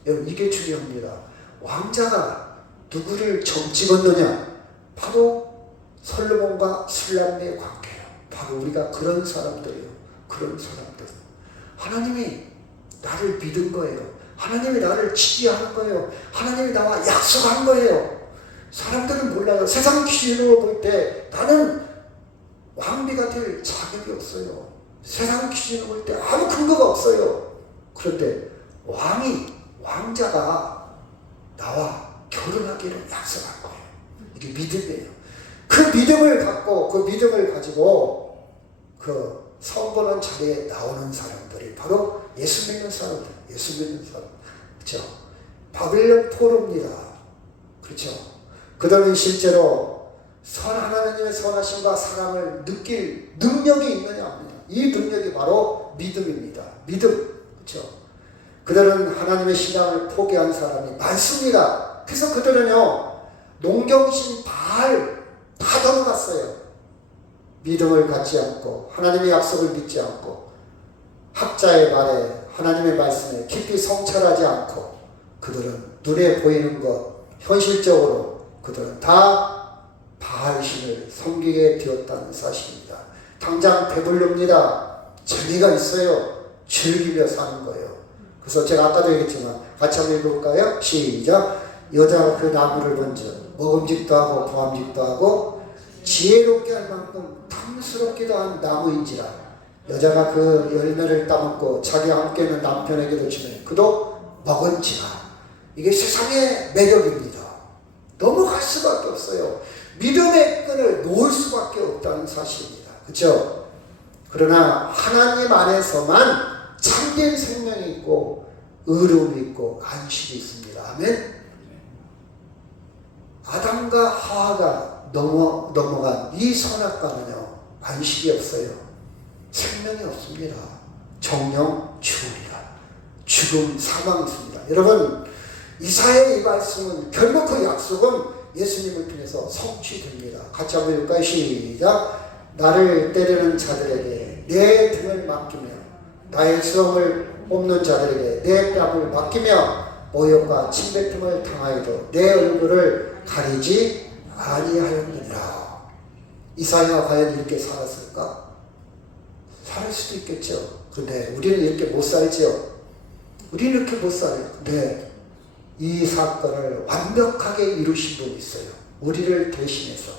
여러분, 이게 중요합니다. 왕자가 누구를 점찍었느냐? 바로 솔로몬과 술람미의 관계예요. 바로 우리가 그런 사람들이에요. 그런 사람들. 하나님이 나를 믿은 거예요. 하나님이 나를 지지하는 거예요. 하나님이 나와 약속한 거예요. 사람들은 몰라요. 세상 기준으로 볼 때 나는 왕비가 될 자격이 없어요. 세상 기준으로 볼 때 아무 근거가 없어요. 그런데 왕자가 나와 결혼하기를 약속한 거예요. 이게 믿음이에요. 그 믿음을 가지고 그 선보는 자리에 나오는 사람들이 바로 예수 믿는 사람. 그렇죠? 바빌론 포로입니다. 그렇죠? 그들은 실제로 하나님의 선하심과 사랑을 느낄 능력이 있느냐 없느냐. 이 능력이 바로 믿음입니다. 믿음. 그렇죠? 그들은 하나님의 신앙을 포기한 사람이 많습니다. 그래서 그들은요, 농경신 바알 다 넘어갔어요. 믿음을 갖지 않고 하나님의 약속을 믿지 않고 학자의 말에 하나님의 말씀에 깊이 성찰하지 않고 그들은 눈에 보이는 것 현실적으로 그들은 다 바알신을 섬기게 되었다는 사실입니다. 당장 배부릅니다. 재미가 있어요. 즐기며 사는 거예요. 그래서 제가 아까도 얘기했지만 같이 한번 읽어볼까요? 시작. 여자가 그 나무를 건져 먹음직도 하고 보암직도 하고 지혜롭게 할 만큼 탐스럽기도 한 나무인지라 여자가 그 열매를 따먹고 자기와 함께 있는 남편에게도 주면 그도 먹은지라. 이게 세상의 매력입니다. 넘어갈 수밖에 없어요. 믿음의 끈을 놓을 수밖에 없다는 사실입니다. 그렇죠? 그러나 하나님 안에서만 참된 생명이 있고 의로움이 있고 안식이 있습니다. 아멘. 아담과 하와가 넘어간 이 선악과는요, 안식이 없어요. 생명이 없습니다. 정령 죽으리라. 죽음, 사망이 있습니다. 여러분, 이사야의 이 말씀은 결국 그 약속은 예수님을 통해서 성취됩니다. 같이 한번 읽을까요? 시작. 나를 때리는 자들에게 내 등을 맡기며 나의 수염을 뽑는 자들에게 내 뺨을 맡기며 모욕과 침뱉음을 당하여도 내 얼굴을 가리지 아니하였느니라. 이사야가 과연 이렇게 살았을까? 살 수도 있겠죠. 근데 우리는 이렇게 못 살죠. 우리는 이렇게 못 살아요. 근데 이 사건을 완벽하게 이루신 분이 있어요. 우리를 대신해서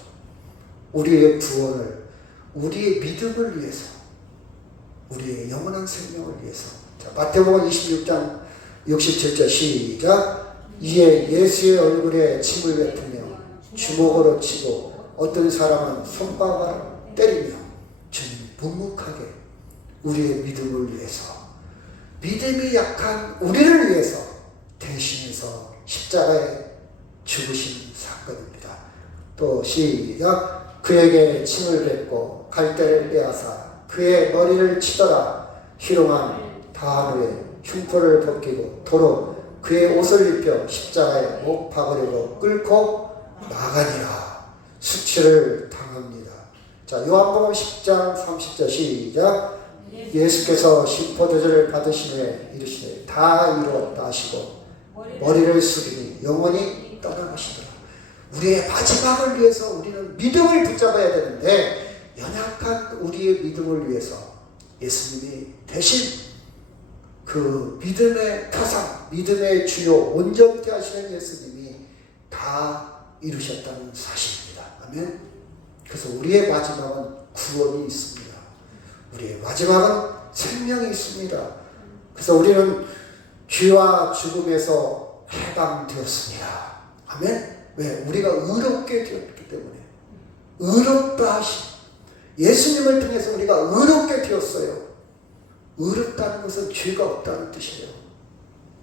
우리의 구원을, 우리의 믿음을 위해서, 우리의 영원한 생명을 위해서. 자, 마태복음 26장 67절 시작. 이에 예수의 얼굴에 침을 뱉으며 주먹으로 치고 어떤 사람은 손바닥을 때리며 주님 묵묵하게 우리의 믿음을 위해서, 믿음이 약한 우리를 위해서 대신해서 십자가에 죽으신 사건입니다. 또 시작. 그에게 침을 뱉고 갈대를 빼앗아 그의 머리를 치더라. 희롱한 다한 후에 흉포를 벗기고 도로 그의 옷을 입혀 십자가에 못 박으려고 끌고 나가니라. 수치를 당합니다. 자, 요한복음 10장 30절 시작. 예수께서 심포도주를 받으신 후에 이르시되 다 이루었다 하시고 머리를 숙이니 영원히 떠나가시더라. 우리의 마지막을 위해서 우리는 믿음을 붙잡아야 되는데 연약한 우리의 믿음을 위해서 예수님이 대신 그 믿음의 표상, 믿음의 주요 온전케 하시는 예수님이 다 이루셨다는 사실입니다. 아멘. 그래서 우리의 마지막은 구원이 있습니다. 우리의 마지막은 생명이 있습니다. 그래서 우리는 죄와 죽음에서 해방되었습니다. 아멘. 왜? 우리가 의롭게 되었기 때문에. 의롭다 하심. 예수님을 통해서 우리가 의롭게 되었어요. 의롭다는 것은 죄가 없다는 뜻이에요.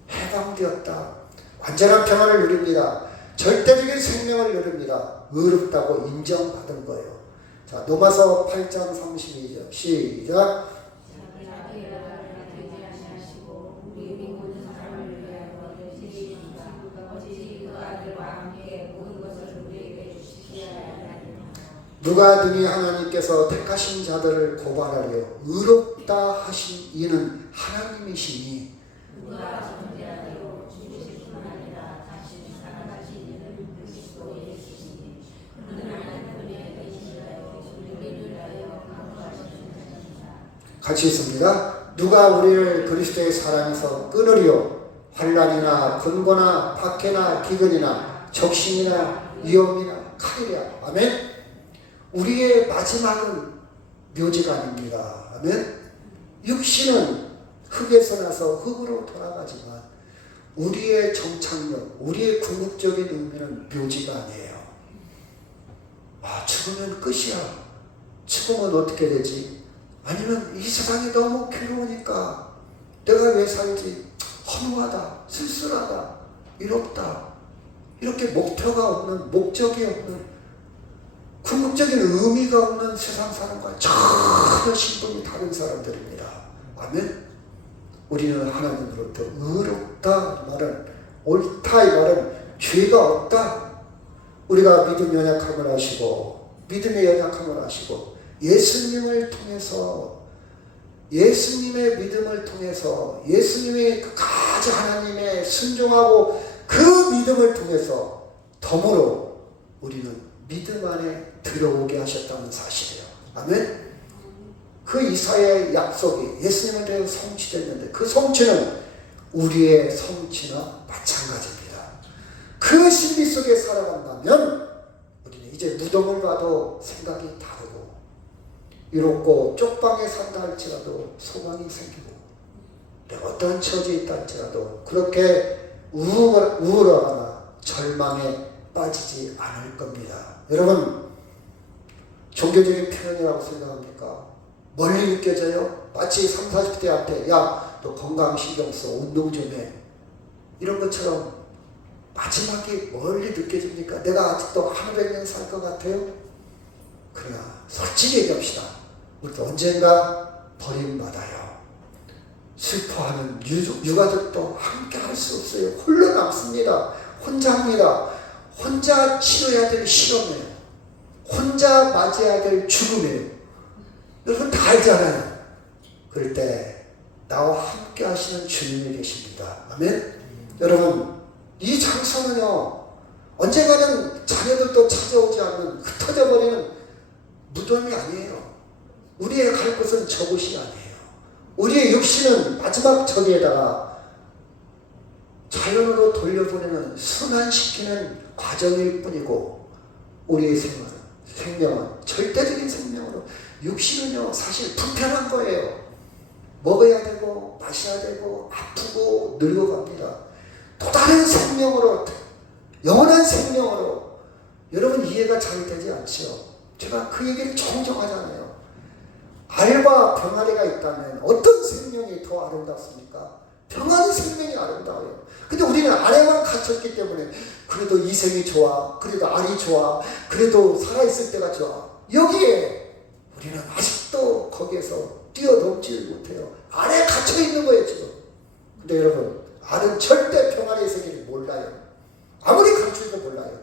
해방되었다. 완전한 평안을 누립니다. 절대적인 생명을 누립니다. 의롭다고 인정받은 거예요. 자, 로마서 8장 32절 시작. 누가 능히 하나님께서 택하신 자들을 고발하려 의롭다 하신 이는 하나님이시니 같이 있습니다. 누가 우리를 그리스도의 사랑에서 끊으리요? 환난이나 근고나 박해나 기근이나 적신이나 위험이나 칼이랴. 아멘. 우리의 마지막은 묘지가 아닙니다. 아멘. 육신은 흙에서 나서 흙으로 돌아가지만 우리의 정착력, 우리의 궁극적인 의미는 묘지가 아니에요. 죽으면 끝이야. 죽으면 어떻게 되지? 아니면 이 세상이 너무 괴로우니까 내가 왜 살지? 허무하다, 쓸쓸하다, 이롭다. 이렇게 목표가 없는, 목적이 없는, 궁극적인 의미가 없는 세상 사람과 전혀 신분이 다른 사람들입니다. 아멘. 우리는 하나님으로부터 의롭다 이 말은, 옳다 이 말은 죄가 없다. 우리가 믿음 연약함을 아시고 믿음의 연약함을 아시고 예수님을 통해서, 예수님의 믿음을 통해서, 예수님의 끝까지 하나님의 순종하고 그 믿음을 통해서 덤으로 우리는 믿음 안에 들어오게 하셨다는 사실이에요. 아멘. 그 이사야의 약속이 예수님을 통해서 성취됐는데 그 성취는 우리의 성취나 마찬가지입니다. 그 신비 속에 살아간다면 우리는 이제 무덤을 봐도 생각이 다르고, 이롭고 쪽방에 산다 할지라도 소망이 생기고, 내가 어떤 처지에 있다 할지라도 그렇게 우울하거나 절망에 빠지지 않을 겁니다. 여러분, 종교적인 표현이라고 생각합니까? 멀리 느껴져요? 마치 30, 40대한테 야, 너 건강 신경 써, 운동 좀 해, 이런 것처럼 마지막에 멀리 느껴집니까? 내가 아직도 한 500년 살 것 같아요? 그러나 솔직히 얘기합시다. 우리도 언젠가 버림받아요. 슬퍼하는 유가족도 함께 할 수 없어요. 홀로 남습니다. 혼자 합니다. 혼자 치러야 될 실험이에요. 혼자 맞이해야 될 죽음이에요. 여러분 다 알잖아요. 그럴 때 나와 함께 하시는 주님이 계십니다. 아멘. 여러분, 이 장소는요, 언젠가는 자녀들도 찾아오지 않는 흩어져 버리는 무덤이 아니에요. 우리의 갈 곳은 저곳이 아니에요. 우리의 육신은 마지막 저기에다가 자연으로 돌려보내는, 순환시키는 과정일 뿐이고, 우리의 생명은 절대적인 생명으로, 육신은요 사실 불편한 거예요. 먹어야 되고 마셔야 되고 아프고 늙어갑니다. 또 다른 생명으로, 영원한 생명으로, 여러분 이해가 잘 되지 않죠? 제가 그 얘기를 종종 하잖아요. 알과 병아리가 있다면 어떤 생명이 더 아름답습니까? 병아리 생명이 아름다워요. 근데 우리는 알에만 갇혔기 때문에 그래도 이생이 좋아, 그래도 알이 좋아, 그래도 살아있을 때가 좋아. 여기에 우리는 아직도 거기에서 뛰어넘지 못해요. 알에 갇혀있는 거예요 지금. 근데 여러분, 알은 절대 평안의 세계를 몰라요. 아무리 감추어도 몰라요.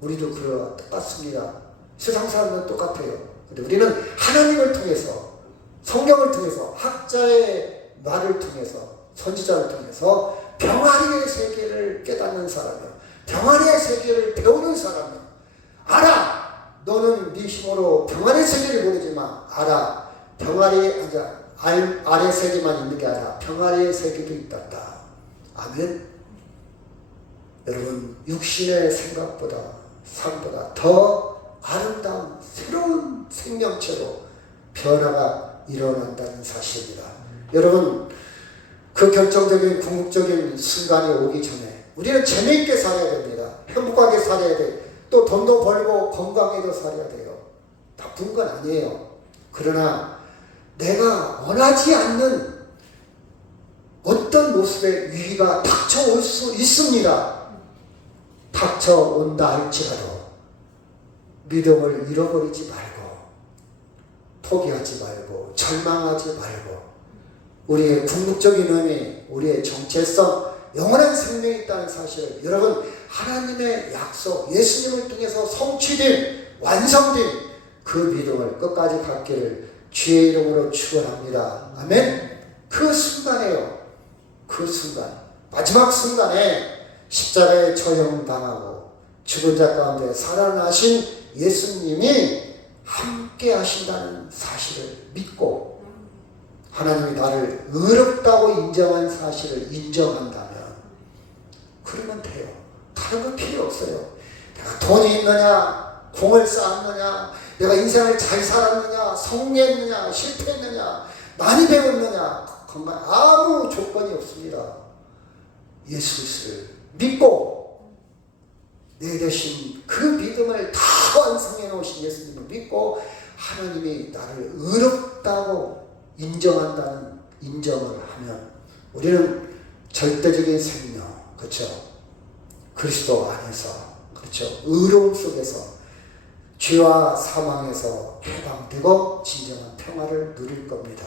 우리도 똑같습니다. 세상 사람은 똑같아요. 근데 우리는 하나님을 통해서, 성경을 통해서, 학자의 말을 통해서, 선지자를 통해서 평안의 세계를 깨닫는 사람이요, 평안의 세계를 배우는 사람이요. 알아! 너는 네 힘으로 평안의 세계를 모르지만 알아. 알의 세계만 있는 게 아니라 평안의 세계도 있단다. 아멘. 여러분, 육신의 생각보다, 삶보다 더 아름다운 새로운 생명체로 변화가 일어난다는 사실입니다. 여러분, 그 결정적인 궁극적인 순간이 오기 전에 우리는 재미있게 살아야 됩니다. 행복하게 살아야 돼. 또 돈도 벌고 건강해도 살아야 돼요. 나쁜 건 아니에요. 그러나 내가 원하지 않는 어떤 모습의 위기가 닥쳐올 수 있습니다. 닥쳐온다 할지라도 믿음을 잃어버리지 말고, 포기하지 말고, 절망하지 말고, 우리의 궁극적인 의미, 우리의 정체성, 영원한 생명이 있다는 사실을, 여러분, 하나님의 약속, 예수님을 통해서 성취된, 완성된 그 믿음을 끝까지 갖기를 주의 이름으로 축원합니다. 아멘. 그 순간에요. 그 순간, 마지막 순간에 십자가에 처형당하고 죽은 자 가운데 살아나신 예수님이 함께 하신다는 사실을 믿고 하나님이 나를 의롭다고 인정한 사실을 인정한다면 그러면 돼요. 다른 건 필요 없어요. 내가 돈이 있느냐, 공을 쌓았느냐, 내가 인생을 잘 살았느냐, 성공했느냐, 실패했느냐, 많이 배웠느냐, 정말 아무 조건이 없습니다. 예수 그리스도를 믿고 내 대신 그 믿음을 다 완성해 놓으신 예수님을 믿고 하나님이 나를 의롭다고 인정한다는 인정을 하면 우리는 절대적인 생명, 그렇죠? 그리스도 안에서, 그렇죠? 의로움 속에서 죄와 사망에서 해방되고 진정한 평화를 누릴 겁니다.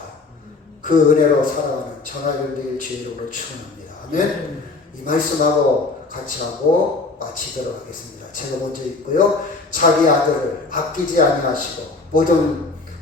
그 은혜로 살아가는 전화연대일 주의로 축원합니다. 아멘. 이 말씀하고 같이 하고 마치도록 하겠습니다. 제가 먼저 읽고요. 자기 아들을 아끼지 아니하시고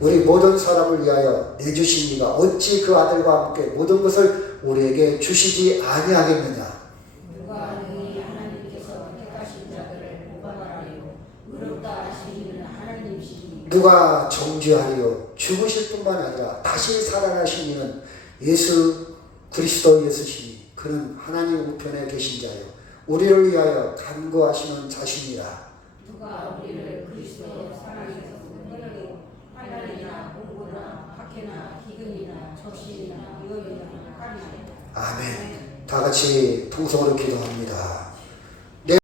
우리 모든 사람을 위하여 내주신 이가 어찌 그 아들과 함께 모든 것을 우리에게 주시지 아니하겠느냐. 누가 너희 하나님께서 택하신 자들을 모방하리요 의롭다 하시기는 하나님이시니 누가 정죄하리요. 죽으실 뿐만 아니라 다시 살아나신 이는 예수 그리스도 예수시니 그는 하나님 우편에 계신 자요 우리를 위하여 간구하시는 자신이라. 누가 우리를 그리스도의 사랑에서 끊으리고 환난이나 공고나 박해나 기근이나 적신이나 위험이나 칼이나 아멘. 다 같이 통성으로 기도합니다.